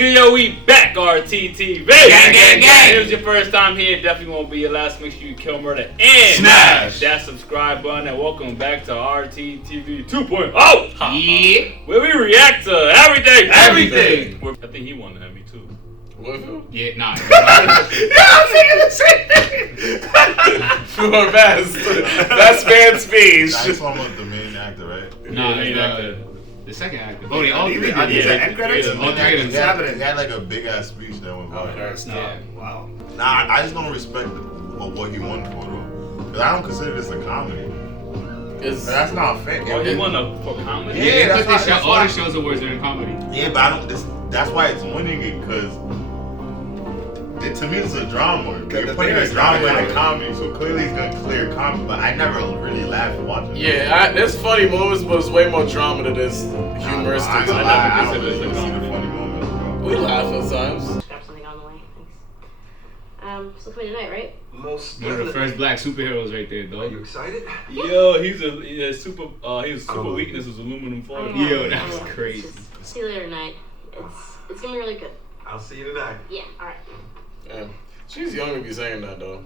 good, yo? We back, RTTV. Gang, gang, gang. If it was your first time here, definitely won't be your last. Make sure you kill, murder, and smash that subscribe button. And welcome back to RTTV 2.0. Yeah. Where we react to everything. I think he wanted to have me too. Yeah, nah. Yeah, I'm thinking the same thing. Sure, best man speech. That's almost the main actor, right? Nah, main actor. The second actor. Oh, they all three These are end credits? All three of them. He had like a big ass speech that went viral. Yeah. Wow. Nah, I just don't respect what he won for though. Because I don't consider this a comedy. That's not fair. Oh, he won for comedy? Yeah, that's but why- all the shows awards are in comedy. Yeah, but I don't. That's why it's winning it, because to me it's a drama. You're putting a drama in a comedy, so clearly he's gonna clear comedy. But I never really laughed watching it. Yeah, there's funny moments, but it's way more drama than this humoristic. I don't really see the funny moments, bro. We laugh at times. Grab something on the way. Thanks. So for tonight, right? Most One of the first black superheroes right there, Are dog. you excited? Yo, his super weakness was aluminum foil. Yo, that's crazy. See you later tonight. It's gonna be really good. I'll see you tonight. Yeah. All right. Yeah. She's young to be saying that though.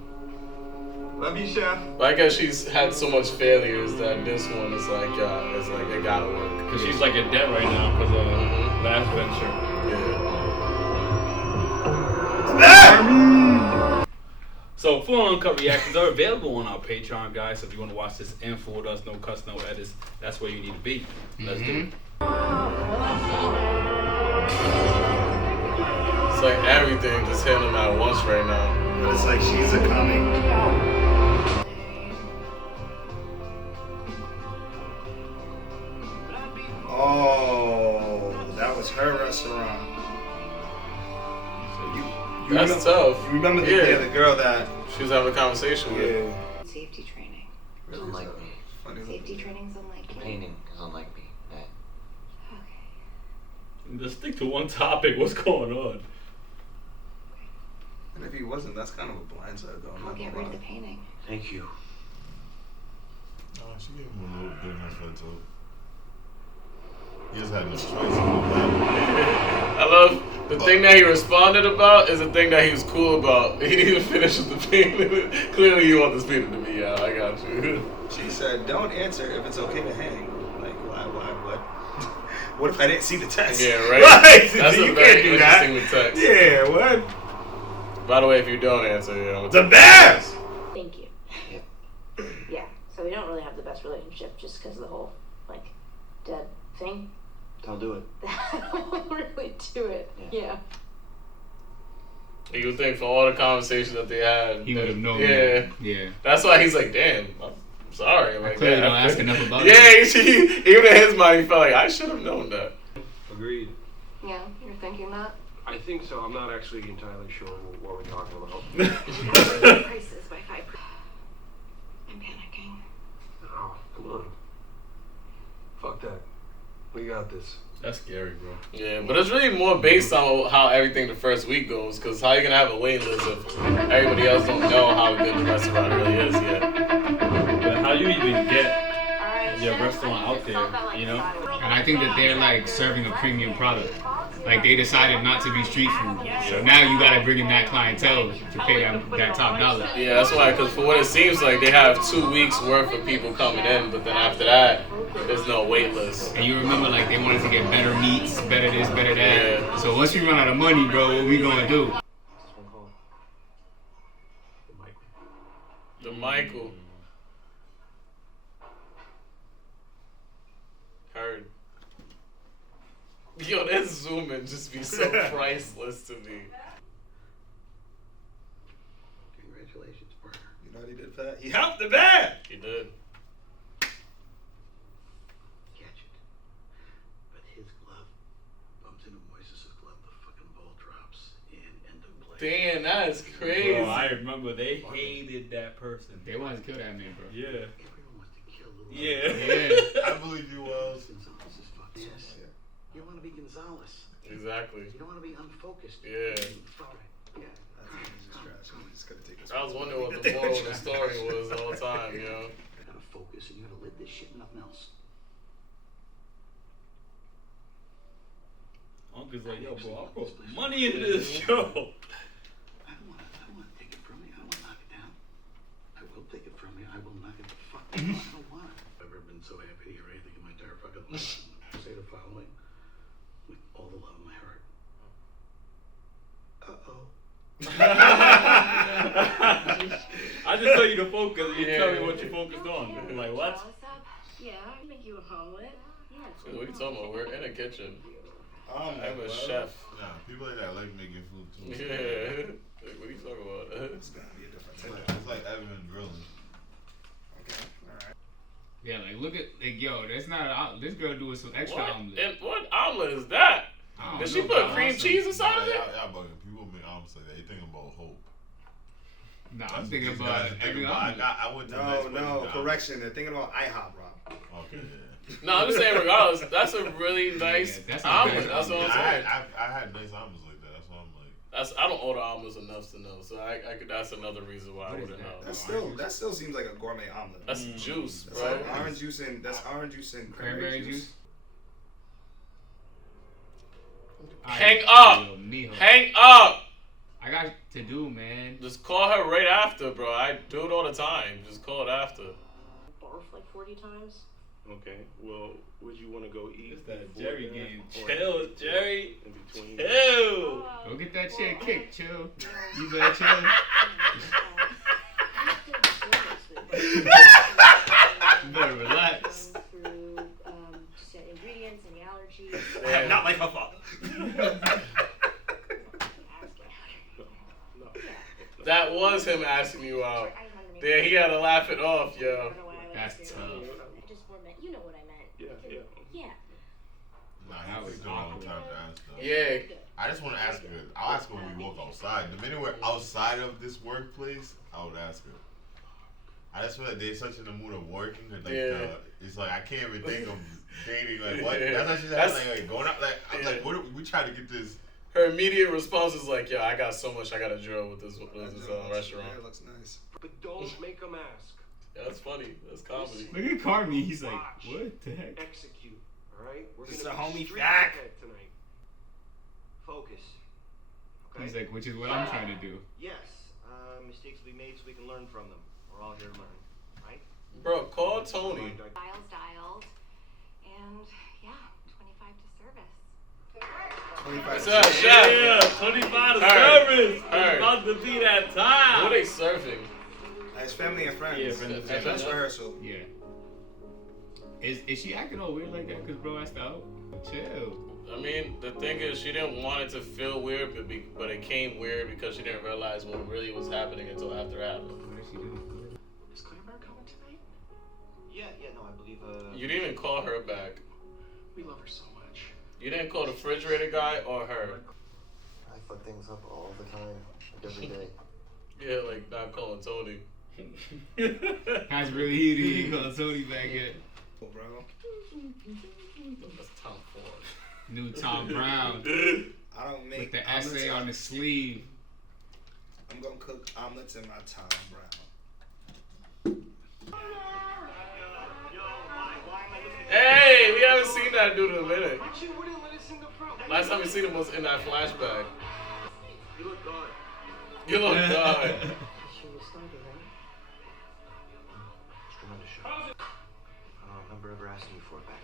Love you, chef. But I guess she's had so much failures that this one is like it gotta work. Because she's like in debt right now because of last venture. Yeah. So full uncut reactions are available on our Patreon, guys. So if you want to watch this in full with us, no cuts, no edits, that's where you need to be. Let's do it. It's like everything just hitting him at once right now. But it's like she's a comic. Oh, that was her restaurant. So That's tough. You remember the girl that she was having a conversation with. Yeah. Safety training. It's unlike me. Safety training's unlike you. Painting is unlike me. That. Okay. Just stick to one topic. What's going on? And if he wasn't, that's kind of a blindside though. I'll get rid of the painting. Thank you. Oh, she gave him a little bit of her too. He just had no choice. I love the thing that he responded about is the thing that he was cool about. He didn't even finish with the painting. Clearly you want this painting to be out. I got you. She said, "Don't answer if it's okay to hang." Like, why, what? What if I didn't see the text? Yeah, right. Right. That's You a very can't do that. interesting text. Yeah, what? By the way, if you don't answer, you know, The best. Thank you. Yeah. So we don't really have the best relationship just because of the whole like dead thing. I'll do it. I don't really do it. Yeah. you would think for all the conversations that they had, He would have known. Yeah, Yeah. that's why he's like, damn, I'm sorry. Like, Clearly don't ask enough about it. Yeah, even in his mind, he felt like I should have known that. Agreed. Yeah, you're thinking that? I think so. I'm not actually entirely sure what we're talking about. Prices by 5%. I'm panicking. Oh, come on. Fuck that. We got this. That's scary, bro. Yeah, but it's really more based on how everything the first week goes. Because how you gonna have a wait list if everybody else don't know how good the restaurant really is yet? But how you even get All right. your restaurant out there, you know? And I think that they're like serving a premium product. Like they decided not to be street food. So now you gotta bring in that clientele to pay that top dollar. Yeah, that's why. Because for what it seems like, they have 2 weeks worth of people coming in, but then after that, there's no wait list. And you remember like they wanted to get better meats, better this, better that. Yeah. So once we run out of money, bro, what we gonna do? The Michael. Heard. Yo, that zoom in just be so priceless to me. Congratulations, partner. You know what he did for that? He helped the man. He did. Catch it. But his glove bumps into Moises' glove, the fucking ball drops in end of play. Damn, that is crazy. Bro, I remember they hated that person. They wanted to kill that man, bro. Yeah. Everyone wants to kill little Yeah. I believe you was. This is fucked. Yes. You want to be Gonzalez. Exactly. You don't want to be unfocused. Yeah. Fuck. Yeah. I was wondering what the moral of the story was all the time, you know? You gotta focus and you gotta live this shit and nothing else. Uncle's like, yo, bro, I put money into this show. I don't want to take it from me. I don't want to knock it down. I will take it from me. I will knock it the fuck down. I don't want it. I've never been so happy to hear anything in my entire fucking life. Say the following with all the love in my heart. Uh-oh. I just tell you to focus and you tell me what you focused on. I'm like, what? Yeah, I make you an omelet. Yeah. What are you talking about? We're in a kitchen. I'm a bro. chef. Nah, people like that like making food too. Yeah. Like, what are you talking about? It's gonna be a different It's like Evan grilling. Okay, alright. Yeah, like look at like yo, that's not this girl doing some extra What? omelet. And what omelet is that? I don't Did know, she but put cream awesome. cheese inside of it? Y'all bugging. People make omelets like that. You thinking about hope. Nah, I'm That's thinking what these about guys are every thinking about. omelet. I went to the next No, place, correction. They're thinking about IHOP, Rob. Okay, yeah. No, I'm just saying regardless. That's a really nice Yeah, that's a omelet. nice That's what I'm I saying. had nice omelets like that. That's why I'm like. I don't order omelets enough to know, so I could. That's another reason why I What is wouldn't that? know. That still seems like a gourmet omelet. That's juice, That's bro. like orange juice and Cranberry juice. Hang Ay, up! Dios mío. Hang up! I got to do, man. Just call her right after, bro. I do it all the time. Just call it after. Barf like 40 times. Okay, well, would you want to go eat? It's that before Jerry dinner game. or Chill, Jerry. in between? Chill. Go get that shit kicked, chill. You better chill. You better relax. Through just ingredients, any allergies. Yeah. Not like her father. That was him asking you out. There, he had to laugh it off, yo. That's tough. I just more meant, you know what I meant. Yeah. Yeah. Nah, that was a long time to ask though. Yeah. I just want to ask her. I'll ask her when we walk outside. The minute we're outside of this workplace, I would ask her. I just feel like they're such in the mood of working. Cause like, Yeah. it's like I can't even think of dating. Like what? Yeah. That's what she said. That's- Like going out. Like I'm Yeah. like, what? We try to get this. Her immediate response is like, yo, I got so much I gotta drill with this restaurant. It looks nice. But don't make them ask. Yeah, that's funny. That's comedy. Look at Carmi. He's like, Watch. what the heck? Execute. All right. We're This gonna is a be homie street fact. ahead tonight. Focus. Okay. He's like, which is what I'm trying to do. Yes, mistakes will be made so we can learn from them. We're all here to learn, right? Bro, call Tony. Dialed, and yeah, 25 to service. 25 What's up, cents. chef? Yeah, 25 to Alright. service. Alright. It's about to be that time. What are they surfing? It's family and friends. Yeah, friends and It's family. dress rehearsal. Yeah. Is she acting all weird like that? Cause bro asked out. Chill. I mean, the thing is, she didn't want it to feel weird, but it came weird because she didn't realize what really was happening until after it happened. What did she do? Is Claire coming tonight? Yeah, no, I believe, You didn't even call her back. We love her so much. You didn't call the refrigerator guy or her. I fuck things up all the time, like every day. Yeah, like not calling Tony. Guy's really heated. He called Tony back in. Bro. That's Tom Ford. New Tom Brown I don't make with the omelets. essay on the sleeve. I'm gonna cook omelets in my Tom Brown. Hey, we haven't seen that dude in a minute. But you wouldn't let us in the front. Last time we seen him was in that flashback. You look gone. You look God. She was started, right? Tremendous show. I don't remember ever asking you for it back.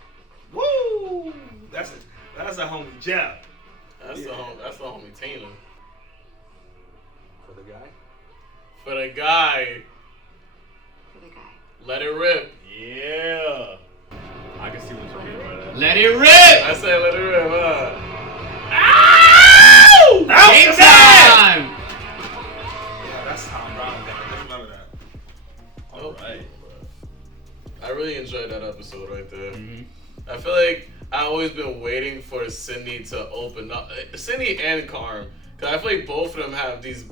Woo! That's a homie Jeff. That's the homie Tina. For the guy? For the guy, For the guy. let it rip. Yeah. I can see what you mean by that. Let it rip! I say let it rip, huh? Ow! Game time! Yeah, that's Tom Brown. Just remember that. Alright. I really enjoyed that episode right there. Mhm. I feel like I've always been waiting for Cindy to open up. Cindy and Carm. Because I feel like both of them have these.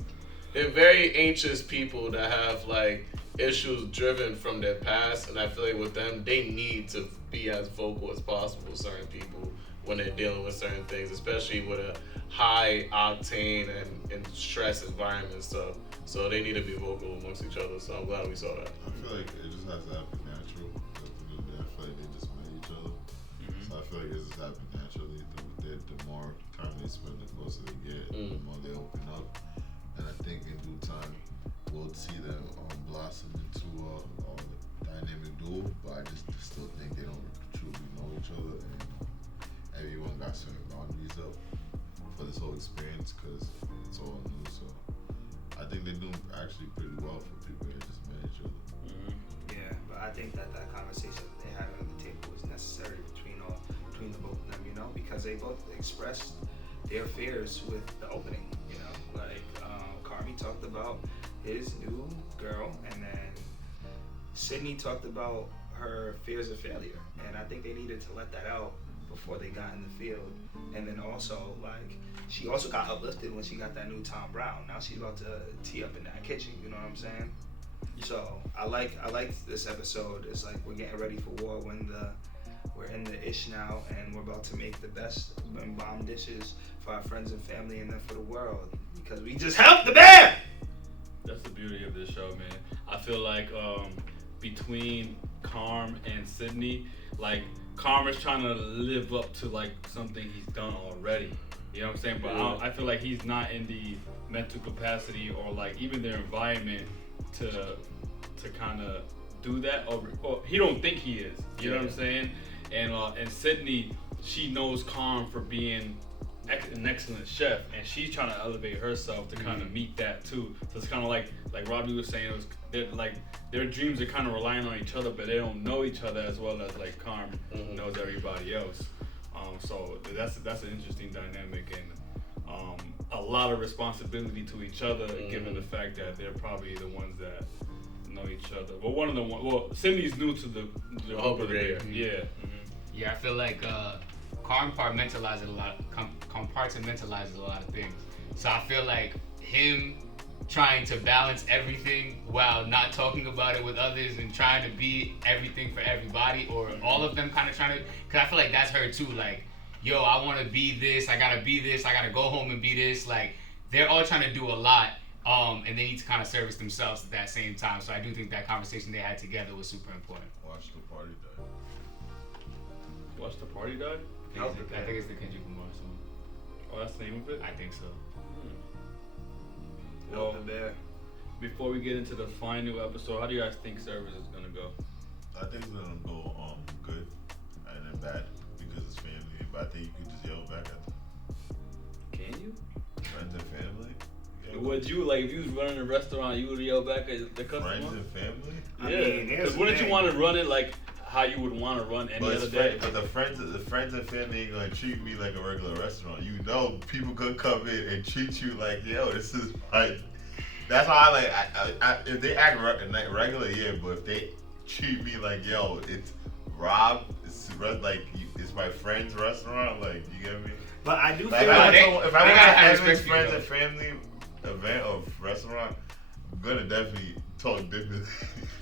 They're very anxious people that have like issues driven from their past. And I feel like with them, they need to be as vocal as possible with certain people when they're dealing with certain things, especially with a high octane and stress environment stuff. So they need to be vocal amongst each other. So I'm glad we saw that. I feel like it just has to happen natural. At the end of the day, I feel like they just met each other. So I feel like it just happened naturally. The more time they spend, the closer they get, the more they open up. And I think in due time, we'll see them blossom into a dynamic duo. But I just still think they don't truly know each other, and everyone got certain boundaries up for this whole experience because it's all new. So I think they're doing actually pretty well for people that just met each other. Yeah, but I think that conversation that they had at the table was necessary between the both of them, you know, because they both expressed their fears with the opening, you know, like Carmi talked about his new girl, and then Sydney talked about her fears of failure, and I think they needed to let that out before they got in the field. And then also, like, she also got uplifted when she got that new Tom Brown. Now she's about to tee up in that kitchen, you know what I'm saying? So I like this episode. It's like we're getting ready for war we're in the ish now, and we're about to make the best and bomb dishes for our friends and family, and then for the world, because we just helped the bear. That's the beauty of this show, man. I feel like between Carm and Sydney, like Carm is trying to live up to like something he's done already. You know what I'm saying? But I feel like he's not in the mental capacity or like even their environment to kind of do that, or he don't think he is. You know what I'm saying? And Sydney, she knows Carm for being an excellent chef, and she's trying to elevate herself to kind of meet that too. So it's kind of like Robbie was saying, their dreams are kind of relying on each other, but they don't know each other as well as like Carm knows everybody else. So that's an interesting dynamic, and a lot of responsibility to each other, given the fact that they're probably the ones that know each other. But one of them, Sydney's new to the brigade. Yeah. Yeah, I feel like compartmentalizes a lot of things. So I feel like him trying to balance everything while not talking about it with others and trying to be everything for everybody, or all of them kind of trying to, because I feel like that's her too. Like, yo, I want to be this, I gotta be this, I gotta go home and be this. Like, they're all trying to do a lot, and they need to kind of service themselves at that same time. So I do think that conversation they had together was super important. Watch the party die. Watch the party die? I think it's the Kendrick Lamar song. Oh, that's the name of it? I think so. Well, before we get into the final episode, how do you guys think service is gonna go? I think it's gonna go good and then bad because it's family. But I think you can just yell back at them. Can you? Friends and family. Would you, like, if you was running a restaurant, you would yell back at the customer? Friends and family. Yeah, because wouldn't you want to run it like how you would want to run any other day? But the friends and family ain't gonna treat me like a regular restaurant. You know, people could come in and treat you like, yo, this is like. That's why I like. If they act regular, yeah. But if they treat me like, yo, it's Rob, it's like it's my friend's restaurant, like, you get me? But I do like, feel like if I went to Evan's friends and family event or restaurant, I'm gonna definitely talk different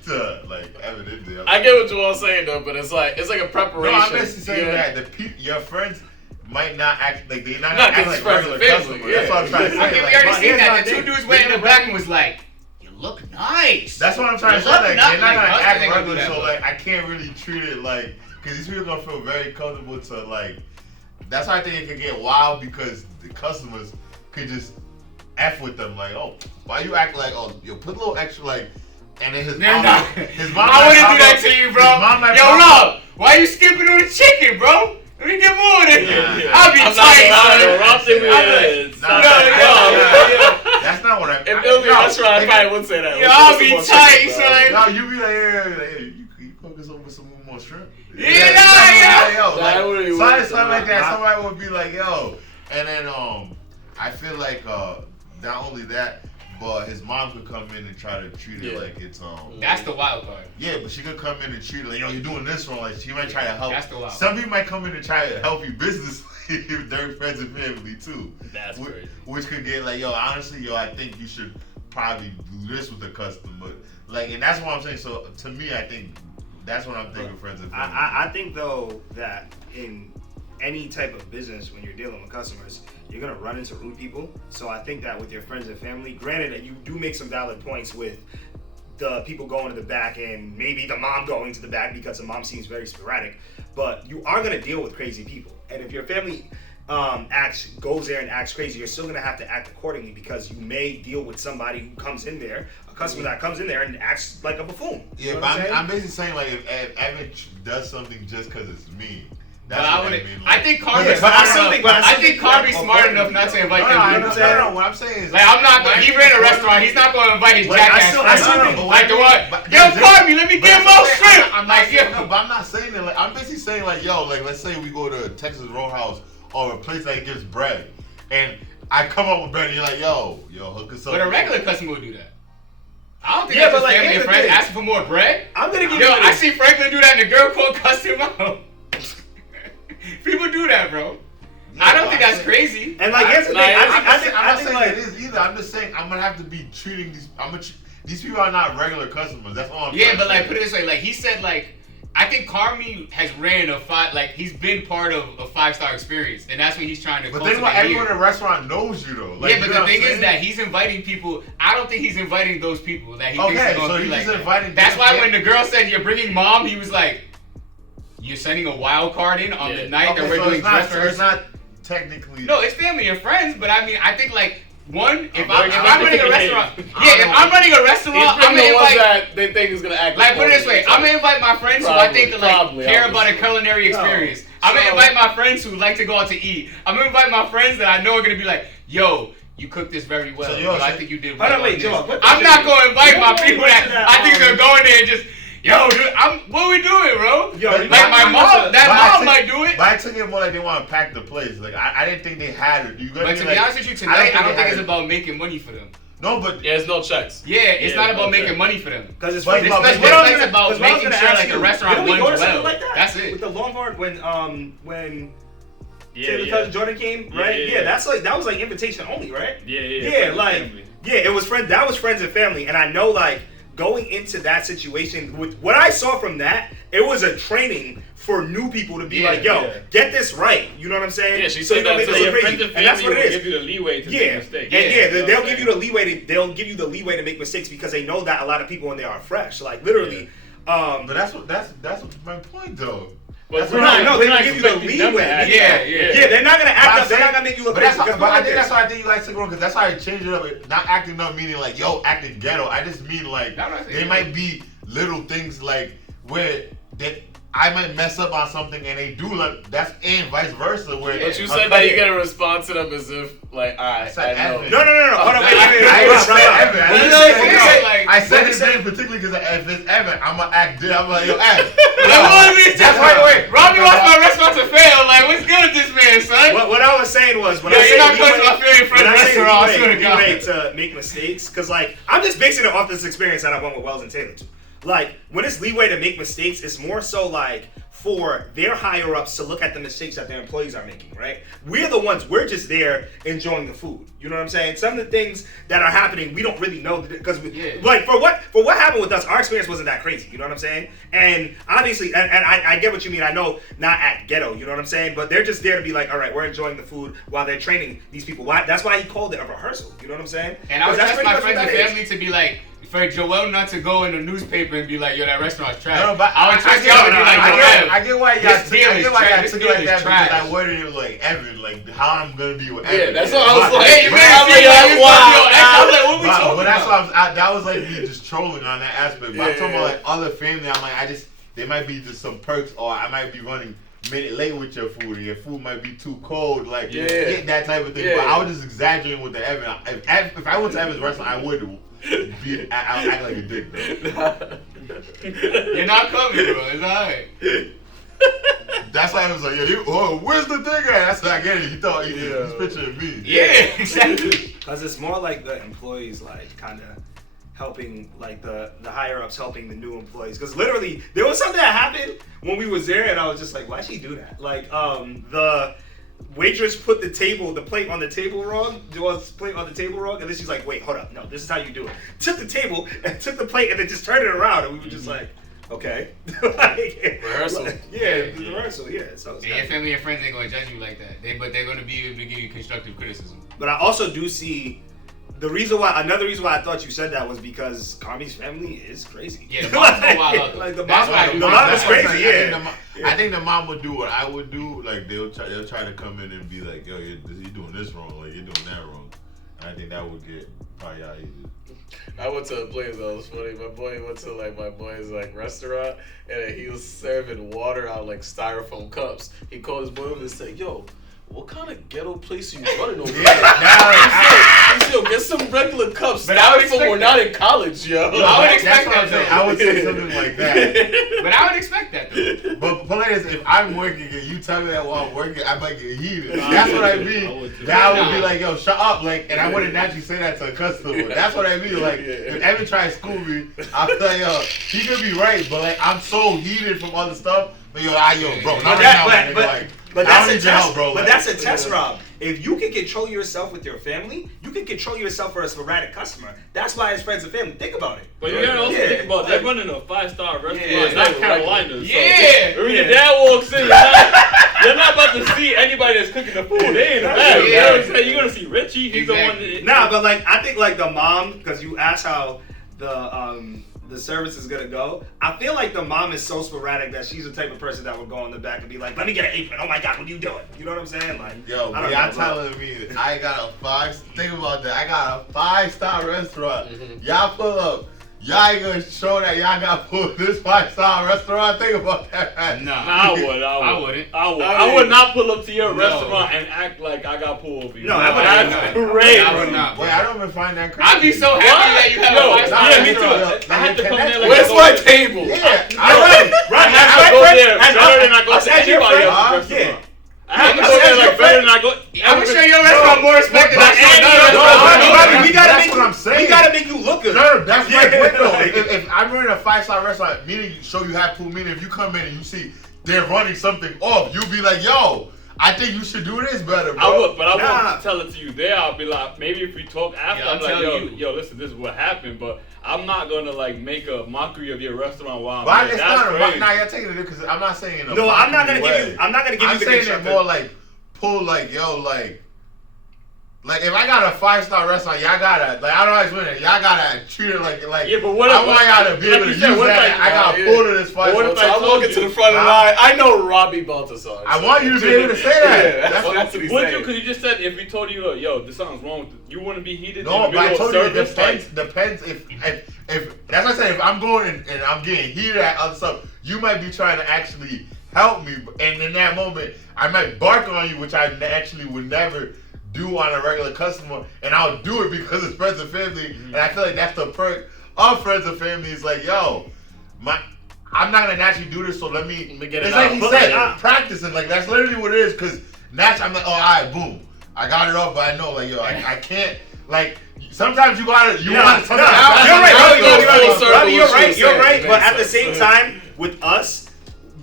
to like Evan in there. I get what Joel's saying though, but it's like a preparation. No, I'm basically saying that your friends might not act like they're not act like friends regular and family. customers. Yeah. That's what I'm trying to say. I think we already seen that. The two dudes went in the back and was like, "You look nice." That's what I'm trying to say. Like, they're not gonna act regular, so like I can't really treat it like, because these people are gonna feel very comfortable to like. That's why I think it could get wild, because the customers could just F with them, like, oh, why you act like, oh, you put a little extra, like, and then his mom. I wouldn't do that to you, bro. Yo, Rob, why you skipping on the chicken, bro? Let me get more of it. I'll be tight, That's not what I. If it was a restaurant, I probably wouldn't say that. Yo, I'll be tight, son. No, you be like, you focus on with some more shrimp. Something like that. Somebody would be like, yo, and then I feel like not only that, but his mom could come in and try to treat it like it's That's the wild part. Yeah, but she could come in and treat it like, yo, you're doing this wrong. Like, she might try to help. That's the wild. Some people might come in and try to help you business with their friends and family too. That's crazy. Which could get like, yo, honestly, yo, I think you should probably do this with the customer. Like, and that's what I'm saying. So to me, I think that's what I'm thinking, friends and family. I think though that in any type of business, when you're dealing with customers, you're gonna run into rude people. So I think that with your friends and family, granted that you do make some valid points with the people going to the back and maybe the mom going to the back because the mom seems very sporadic, but you are gonna deal with crazy people. And if your family goes there and acts crazy, you're still gonna have to act accordingly because you may deal with somebody who comes in there, a customer that comes in there and acts like a buffoon. Yeah, but I'm basically saying like if Evan does something just because it's me. But I wouldn't. mean, I think Carmen's but I smart still enough. think- but I I still think think Carmen's like, smart enough not to invite them people. No, what I'm saying is Like I'm not. He ran a restaurant. He's not going to invite his Like, I jackass still friends. think- Like the what? but- Yo, Carmen, let me get more shrimp. I'm like, not saying, yo. no, but I'm not saying that. Like, I'm basically saying like, yo, like let's say we go to Texas Roadhouse or a place that gives bread, and I come up with bread, and you're like, yo, hook us up. But a regular customer would do that. I don't think Yeah, that's but, his like, family here's and the friends thing. asking for more bread. I'm gonna give Yo, you I this. see Franklin do that and the girl called cussed him out. People do that, bro. I don't think that's crazy. And like, here's the thing. I'm I not think saying like, it is either. I'm just saying I'm gonna have to be treating these. These people are not regular customers. That's all I'm Yeah, trying but to like say. put it this way, like he said, like I think Carmi has ran he's been part of a 5-star experience, and that's what he's trying to. But then what? Everyone in the restaurant knows you though. Like, yeah, but you the know thing what I'm is that he's inviting people. I don't think he's inviting those people that he thinks Okay, are going so to be he's like just that. inviting That's them, why yeah. when the girl said you're bringing mom, he was like, "You're sending a wild card in on the night that we're so doing it's not, dress so rehearsal." it's not technically. No, it's family and friends, but I mean, I think like one, if I'm I'm running a restaurant, He's if I'm running a restaurant, I'm bringing gonna the ones invite. that they think is gonna act. Like put it this way, I'm gonna invite my friends who I think Probably, care about a obviously. culinary experience. No. I'm gonna So- invite my friends who like to go out to eat. I'm gonna invite my friends that I know are gonna be like, yo, you cooked this very well. So, yo, I so- think you did Hold well. on, wait, on Joe, this." what the I'm shit- not gonna invite you my don't people went that to that, I think are gonna go in there and just, yo, dude, what are we doing, bro? Yo, like my mom, that mom might do it. But I took it more like they want to pack the place. Like I didn't think they had it. You But to be honest with you, tonight I don't think it's about making money for them. No, but yeah, there's no checks. Yeah, it's not about making money for them. Because it's But- funny. but- It's but- about making sure like the restaurant didn't we runs go to something well. like that? That's it. With the Longhorn when Yeah, Taylor cousin Jordan came, Yeah, right? yeah, Yeah, that's like that was like invitation only, right? Yeah, Yeah, friends and like family. yeah, it was friends. That was friends and family, and I know like going into that situation with what I saw from that, it was a training for new people to be like, yo, get this right. You know what I'm saying? Yeah, she so said you don't that make too. us Your crazy. friends and And that's family what it will is. give you the leeway to Yeah, make mistakes. and You know they'll what I'm give you the leeway. They'll give you the leeway to make mistakes because they know that a lot of people in there are fresh. Like literally. but that's my point though. But No, they're gonna give you the expecting them to leeway. act Yeah, they're not gonna act up. They're not gonna make you look But crazy. that's Because but I look at think that's this. why I think you guys took it wrong because that's why I changed it up. Not acting up meaning like yo acting ghetto. I just mean like they might be little things like where that I might mess up on something and they do like that's and vice versa. Where But you said that you're gonna respond to them as if like I know. Evan. No. Hold on, wait. I didn't say Evan. I didn't say like, I said his name particularly because if it's Evan, I'm gonna act dead. I'm like, yo, Evan. That's why, wait, Robbie wants my restaurant to fail. Like, what's good with this man, son? What I was saying was when Yo, I you're not say going to my family friend restaurant, I swear to God. leeway to make mistakes, because like I'm just basing it off this experience that I went with Wells and Taylor too. Like when it's leeway to make mistakes, it's more so like for their higher ups to look at the mistakes that their employees are making, right? We're the ones, we're just there enjoying the food. You know what I'm saying? Some of the things that are happening, we don't really know because like for what happened with us, our experience wasn't that crazy. You know what I'm saying? And obviously, and I get what you mean. I know not at ghetto, you know what I'm saying? But they're just there to be like, all right, we're enjoying the food while they're training these people. Why? That's why he called it a rehearsal. You know what I'm saying? And I would That's trust pretty my much what friends and that is. family to be like, for Joel not to go in the newspaper and be like, yo, that restaurant's trash. No, but I would trust y'all to be like, I get why y'all this deal is trash. took it like that because I worded it like Evan, like how I'm gonna be with Evan. Yeah, that's what I was like. Hey, you made I'm it seem like it's wow. your ex. I was like, what we talking But that's about? why that was like me just trolling on that aspect. But I'm talking about like other family. I'm like, they might be just some perks, or I might be running a minute late with your food, and your food might be too cold, like get that type of thing. Yeah. But I was just exaggerating with the Evan. If I went to Evan's restaurant, I would I act like a dick, bro. You're not coming, bro. It's alright. That's why I was like, where's the thing at? That's what I get it. He thought he's picturing me. Yeah, exactly. Because it's more like the employees, like, kind of helping, like, the higher ups helping the new employees. Because literally, there was something that happened when we was there, and I was just like, why'd she do that? Like, the waitress put the plate on the table wrong, Joel's plate on the table wrong, and then she's like, wait, hold up, no, this is how you do it. Took the table, and took the plate, and then just turned it around, and we were just like, okay. Rehearsal. Rehearsal, yeah. So it's And your family and friends ain't gonna judge you like that. But they're gonna be able to give you constructive criticism. But I also do see Another reason why I thought you said that was because Carmi's family is crazy. Yeah, the mom's a wild like the That's why the mom is crazy. I think the mom would do what I would do. Like they'll try to come in and be like, yo, you're doing this wrong, like you're doing that wrong. And I think that would get probably out heated. I went to a place that was funny. My boy went to like my boy's like restaurant, and he was serving water out of like styrofoam cups. He called his boy over and said, "Yo, what kind of ghetto place are you running over there?" He said, "Yo, get some regular cups. Styrofoam, we're not in college, yo." I would expect that though. I would say something like that. But I would expect that though. But point is, if I'm working and you tell me that while I'm working, I might get heated. That's what I mean. That would be like, yo, shut up. Like, and I wouldn't naturally say that to a customer. That's what I mean. Like, if Evan tries to school me, I'll be like, yo, he could be right, but like, I'm so heated from other stuff. But yo, bro, not right now. But that's a test, bro. But that's a test, Rob. If you can control yourself with your family, you can control yourself for a sporadic customer. That's why it's friends and family. Think about it. But you gotta also think about they're running a 5-star restaurant, not Carolina. So Yeah. when your dad walks in, you're not about to see anybody that's cooking the food. They ain't the bad. You know what I'm saying? You're gonna see Richie. He's the one that. Nah, but like I think like the mom, because you asked how the service is gonna go. I feel like the mom is so sporadic that she's the type of person that would go in the back and be like, "Let me get an apron. Oh my God, what are you doing?" You know what I'm saying? Like, yo, y'all telling me that I got a 5. Think about that. I got a 5-star restaurant. Y'all pull up. Y'all ain't gonna show that y'all got pulled this 5-star restaurant. Think about that. Nah, I wouldn't. I would not pull up to your restaurant and act like I got pulled over you. No, I would That's crazy. I would not. Wait, I don't even find that crazy. I'd be so happy that you have a 5-star Yeah, me restaurant. too. I had to come there like, Where's my table? Yeah, I have to go there better than I go to anybody else's restaurant. I have to go there like better than I go. I'm sure your restaurant more respect than any Robbie, we gotta that's make what I'm saying. We gotta make you look good. No, that's my point though. If I'm running a 5-star restaurant, meaning you show you have food, meaning if you come in and you see they're running something off, you'll be like, yo, I think you should do this better, bro. I would, but I won't tell it to you there. I'll be like, maybe if we talk after, Yeah, I'm like, you. yo, listen, this is what happened, but I'm not gonna like make a mockery of your restaurant while I'm But there. it's That's not crazy. nah, you're taking it because I'm not saying it. No, I'm not gonna give you. I'm not gonna give you I'm the saying it constructive. more like pull like yo like if I got a 5-star restaurant, y'all gotta like I don't always win it. Y'all gotta treat it like Yeah, but what if I want y'all to be able to use that. I got pulled to this 5-star. What if So I'm walking to the front of the line. I know Robbie Baltazar. I want you to be able to say that. Yeah, That's that's what he's Would you? saying. Because you just said if we told you, yo, this something's wrong with it, you wouldn't be heated. no, in the but I middle told of you it service? depends if that's what I said. If I'm going and I'm getting heated at other stuff, you might be trying to actually help me, and in that moment, I might bark on you, which I actually would never do on a regular customer, and I'll do it because it's friends and family, and I feel like that's the perk of friends and family. It's like, yo, I'm not gonna naturally do this, so let me get it. It's like he said, practicing. Like that's literally what it is. Because naturally, I'm like, oh, all right, boom, I got it off, but I know, like, yo, I can't, like. Sometimes you want something. You're right. But at the same time, with us,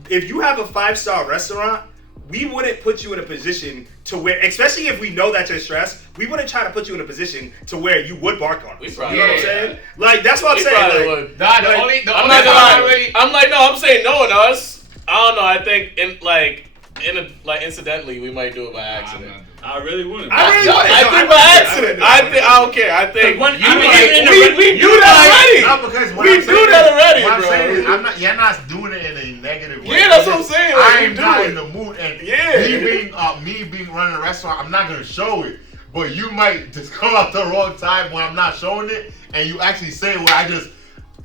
if you have a 5-star restaurant, we wouldn't put you in a position to where, especially if we know that you're stressed, we wouldn't try to put you in a position to where you would bark on us. You know what I'm saying? Like that's what I'm saying. Like, I'm like, no, I'm saying no on us. I don't know. I think incidentally, we might do it by accident. I really wouldn't. I think by accident. I don't care. I think we do that already. Not because we do that already, what bro. I'm saying is, you're not doing it in a negative way. Yeah, that's what I'm saying. Like, I am not in the mood, and me being running a restaurant, I'm not gonna show it. But you might just come out the wrong time when I'm not showing it, and you actually say what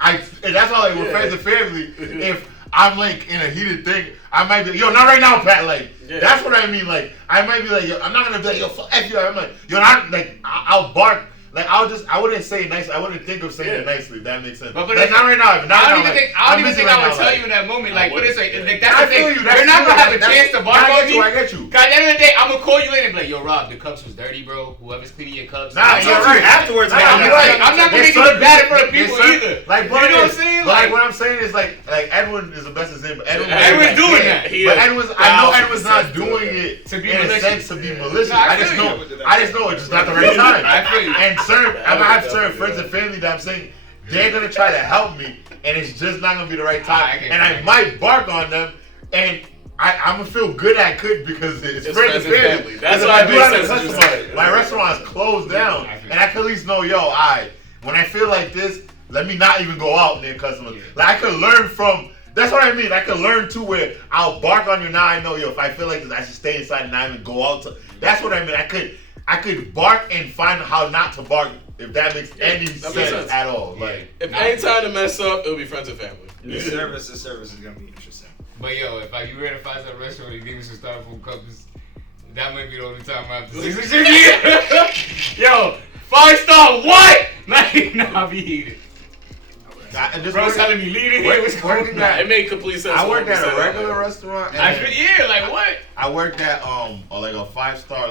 and that's all like with friends and family. If I'm like in a heated thing, I might be, yo, not right now, Pat. Like, that's what I mean. Like, I might be like, yo, I'm not gonna be like, yo, fuck you. I'm like, yo, not like, I'll bark. Like, I wouldn't say it nicely. I wouldn't think of saying it nicely. If that makes sense. But like, not right now. I don't even think I would tell you in that moment. Like, put it like that's the thing. You're not gonna have a chance to bark on me. I get you. Cause at the end of the day, I'm gonna call you later and be like, yo, Rob, the cups was dirty, bro. Whoever's cleaning your cups. Nah, you're right. Afterwards, I'm right. I'm not gonna make you look bad in front of people either. Like, you know what I'm saying? Like, what I'm saying is like Edwin is the best example. Edwin's doing that. But I know Edwin's not doing it in a sense to be malicious. I just know it's just not the right time. I feel you. And I'm gonna have certain friends and family that I'm saying they're gonna try to help me, and it's just not gonna be the right time. And I might bark on them, and I'm gonna feel good I could because it's friends and family. That's why why I it do makes have a sense what you customer. said. My restaurant's closed down, and I can at least know, yo, alright, when I feel like this, let me not even go out near customers. Yeah. Like I could learn from. That's what I mean. I could learn too, where I'll bark on you now. I know, yo, if I feel like this, I should stay inside and not even go out. That's what I mean. I could bark and find how not to bark, if that makes any sense at all. Yeah. Like, If any time to mess up, it'll be friends and family. The service is gonna be interesting. But yo, if like you ready to find some restaurant and give me some styrofoam cups, that might be the only time I have to see some shit. Yo, 5-star what? Like, nah, I be heated. Bro telling me leave it here. What's going on? It made complete sense. I worked when at you a said regular that. restaurant. I feel, yeah, like what? I worked at like a 5-star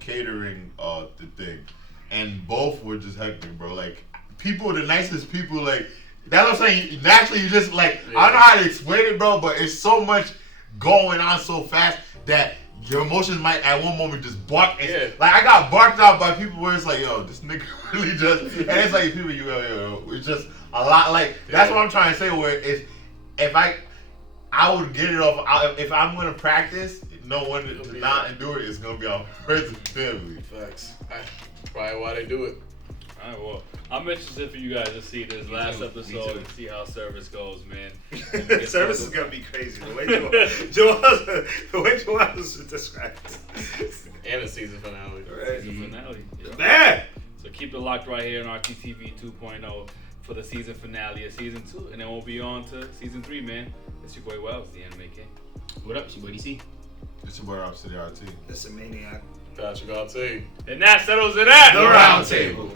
catering thing, and both were just hectic, bro. Like people, the nicest people, like that's what I'm saying. Naturally, you just like I don't know how to explain it, bro. But it's so much going on so fast that your emotions might at one moment just bark. And, like I got barked out by people where it's like, yo, this nigga really just, and it's like people yo, it's just a lot. Like that's what I'm trying to say. Where it's if I would get it off. If I'm gonna practice, no one to not endure it is gonna be our friends and family. Facts. Probably why they do it. Alright, well, I'm interested for you guys to see this last episode and see how service goes, man. Service is gonna be crazy. The way Joel described it. And a season finale. Right. Season finale. Yeah. Man! So keep it locked right here on RTTV 2.0 for the season finale of season 2, and then we'll be on to season 3, man. It's your boy Wells, the Anime King. What up, it's your boy DC? It's your boy Rob City RT. That's a maniac. Patrick, I'll tell you. And that settles it at The Round Table.